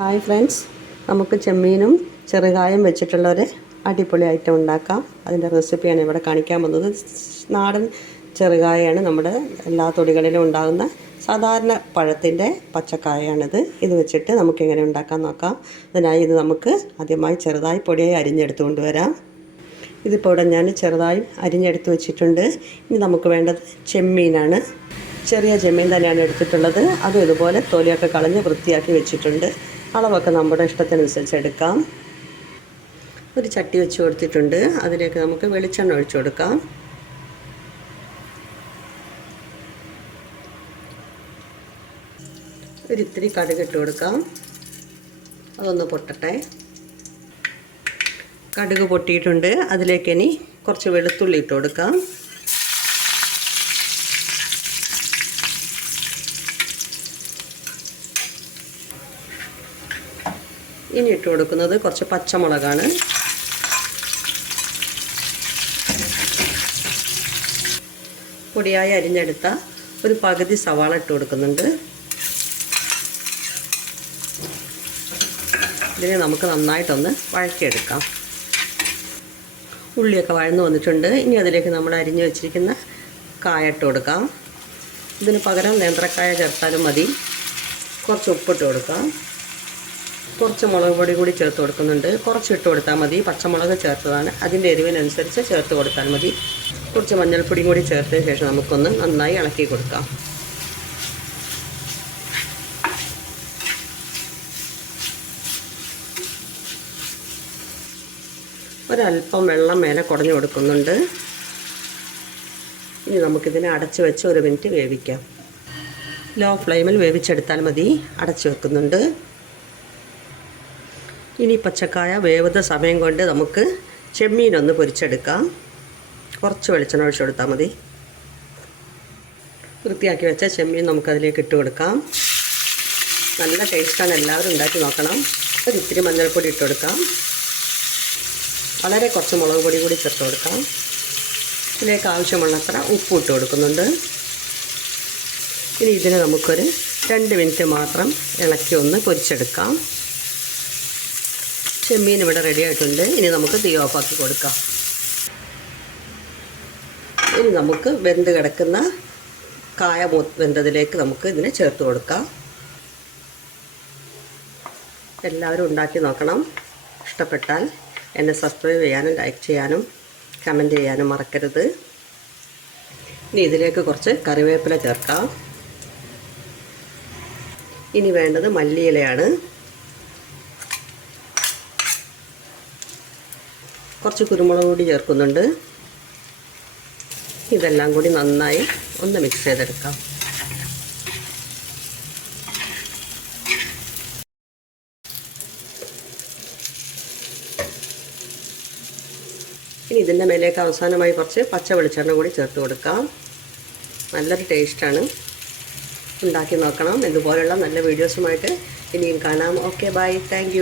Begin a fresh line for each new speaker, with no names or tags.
Hi friends നമുക്ക് ചെമ്മീനും ചെറുകായും വെച്ചിട്ടുള്ള ഒരു അടിപൊളി ഐറ്റം ഉണ്ടാക്കാം. അതിന്റെ റെസിപ്പിയാണ് ഇവിടെ കാണിക്കാൻ പോകുന്നത്. നാടൻ ചെറുകായാണ് നമ്മുടെ എല്ലാ തൊടികളിലും ഉണ്ടാകുന്ന സാധാരണ പഴത്തിന്റെ പച്ചക്കായാണിത്. ഇത് വെച്ചിട്ട് നമുക്ക് എങ്ങനെ ഉണ്ടാക്കാൻ നോക്കാം. അതിനായി ഇത് നമുക്ക് ആദ്യമായി ചെറുതായി പൊടിയായി അരിഞ്ഞെടുത്തു കൊണ്ടുവരാം ഇതിപ്പോൾ ഇവിടെ ഞാൻ ചെറുതായി അരിഞ്ഞെടുത്ത് വെച്ചിട്ടുണ്ട്. ഇനി നമുക്ക് വേണ്ടത് ചെമ്മീനാണ്. ചെറിയ ചെമ്മീൻ തന്നെയാണ് എടുത്തിട്ടുള്ളത്. അതും ഇതുപോലെ തൊലിയൊക്കെ കളഞ്ഞ് വൃത്തിയാക്കി വെച്ചിട്ടുണ്ട്. അളവൊക്കെ നമ്മുടെ ഇഷ്ടത്തിനനുസരിച്ച് എടുക്കാം. ഒരു ചട്ടി വെച്ച് കൊടുത്തിട്ടുണ്ട്. അതിലേക്ക് നമുക്ക് വെളിച്ചെണ്ണ ഒഴിച്ചു കൊടുക്കാം. ഒരിത്തിരി കടുക് ഇട്ട് കൊടുക്കാം. അതൊന്ന് പൊട്ടട്ടെ. കടുക് പൊട്ടിയിട്ടുണ്ട്. അതിലേക്ക് ഇനി കുറച്ച് വെളുത്തുള്ളി ഇട്ട് കൊടുക്കാം. ഇനി ഇട്ട് കൊടുക്കുന്നത് കുറച്ച് പച്ചമുളകാണ്. പൊടിയായി അരിഞ്ഞെടുത്ത ഒരു പകുതി സവാള ഇട്ട് കൊടുക്കുന്നുണ്ട്. ഇതിനെ നമുക്ക് നന്നായിട്ടൊന്ന് വഴക്കിയെടുക്കാം ഉള്ളിയൊക്കെ വഴന്നു വന്നിട്ടുണ്ട്. ഇനി അതിലേക്ക് നമ്മൾ അരിഞ്ഞു വെച്ചിരിക്കുന്ന കായ ഇട്ട് കൊടുക്കാം. ഇതിന് പകരം നേന്ത്രക്കായ ചേർത്താലും മതി. കുറച്ച് ഉപ്പിട്ട് കൊടുക്കാം. കുറച്ച് മുളക് പൊടി കൂടി ചേർത്ത് കൊടുക്കുന്നുണ്ട്. കുറച്ച് ഇട്ട് കൊടുത്താൽ മതി. പച്ചമുളക് ചേർത്തതാണ്. അതിന്റെ എരിവിനനുസരിച്ച് ചേർത്ത് കൊടുത്താൽ മതി. കുറച്ച് മഞ്ഞൾപ്പൊടിയും കൂടി ചേർത്തതിന് ശേഷം നമുക്കൊന്ന് നന്നായി ഇളക്കി കൊടുക്കാം. ഒരല്പം വെള്ളം മേലെ കുടഞ്ഞു കൊടുക്കുന്നുണ്ട്. ഇനി നമുക്കിതിനെ അടച്ചു വെച്ച് ഒരു മിനിറ്റ് വേവിക്കാം. ലോ ഫ്ലെയിമിൽ വേവിച്ചെടുത്താൽ മതി. അടച്ചു വെക്കുന്നുണ്ട്. ഇനി പച്ചക്കായ വേവത സമയം കൊണ്ട് നമുക്ക് ചെമ്മീനൊന്ന് പൊരിച്ചെടുക്കാം. കുറച്ച് വെളിച്ചെണ്ണ ഒഴിച്ചു കൊടുത്താൽ മതി. വൃത്തിയാക്കി വെച്ച ചെമ്മീൻ നമുക്കതിലേക്ക് ഇട്ട് കൊടുക്കാം. നല്ല ടേസ്റ്റാണ് എല്ലാവരും ഉണ്ടാക്കി നോക്കണം. ഒരു ഇത്തിരി മഞ്ഞൾപ്പൊടി ഇട്ട് കൊടുക്കാം. വളരെ കുറച്ച് മുളക് പൊടി കൂടി ചേർത്ത് കൊടുക്കാം. ഇതിലേക്ക് ആവശ്യമുള്ളത്ര ഉപ്പ് ഇട്ട് കൊടുക്കുന്നുണ്ട്. ഇനി ഇതിനെ നമുക്കൊരു രണ്ട് മിനിറ്റ് മാത്രം ഇളക്കി ഒന്ന് പൊരിച്ചെടുക്കാം. ചെമ്മീൻ ഇവിടെ റെഡി ആയിട്ടുണ്ട്. ഇനി നമുക്ക് തീ ഓഫാക്കി കൊടുക്കാം. ഇനി നമുക്ക് വെന്ത് കിടക്കുന്ന കായ വെന്തതിലേക്ക് നമുക്ക് ഇതിനെ ചേർത്ത് കൊടുക്കാം. എല്ലാവരും ഉണ്ടാക്കി നോക്കണം. ഇഷ്ടപ്പെട്ടാൽ എന്നെ സബ്സ്ക്രൈബ് ചെയ്യാനും ലൈക്ക് ചെയ്യാനും കമന്റ് ചെയ്യാനും മറക്കരുത്. ഇനി ഇതിലേക്ക് കുറച്ച് കറിവേപ്പില ചേർക്കാം. ഇനി വേണ്ടത് മല്ലിയിലയാണ്. കുറച്ച് കുരുമുളക് കൂടി ചേർക്കുന്നുണ്ട്. ഇതെല്ലാം കൂടി നന്നായി ഒന്ന് മിക്സ് ചെയ്തെടുക്കാം. ഇനി ഇതിന്റെ മേലേക്ക് അവസാനമായി കുറച്ച് പച്ച വെളിച്ചെണ്ണ കൂടി ചേർത്ത് കൊടുക്കാം. നല്ലൊരു ടേസ്റ്റാണ് ഉണ്ടാക്കി നോക്കണം. ഇതുപോലുള്ള നല്ല വീഡിയോസുമായിട്ട് ഇനിയും കാണാം. Okay bye thank